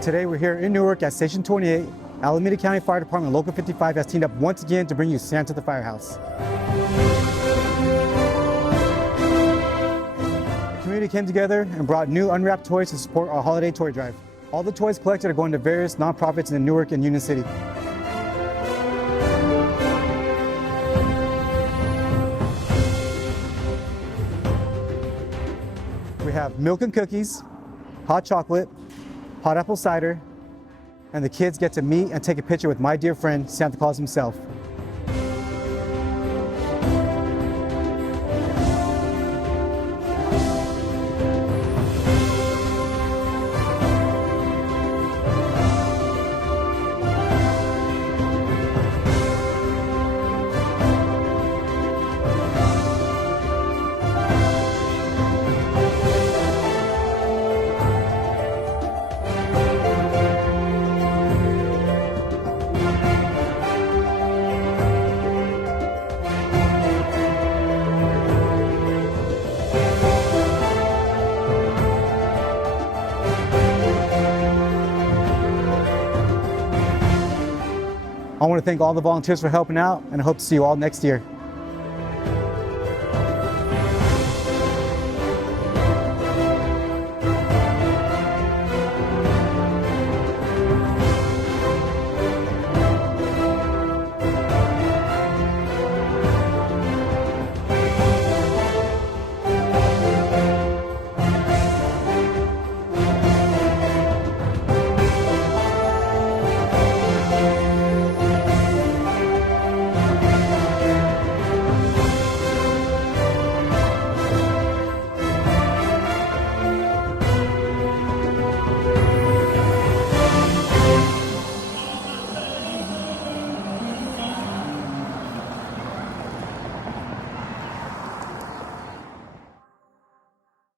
Today we're here in Newark at Station 28. Alameda County Fire Department Local 55 has teamed up once again to bring you Santa at the Firehouse. The community came together and brought new unwrapped toys to support our holiday toy drive. All the toys collected are going to various nonprofits in Newark and Union City. We have milk and cookies, hot chocolate, hot apple cider, and the kids get to meet and take a picture with my dear friend, Santa Claus himself. I want to thank all the volunteers for helping out, and I hope to see you all next year.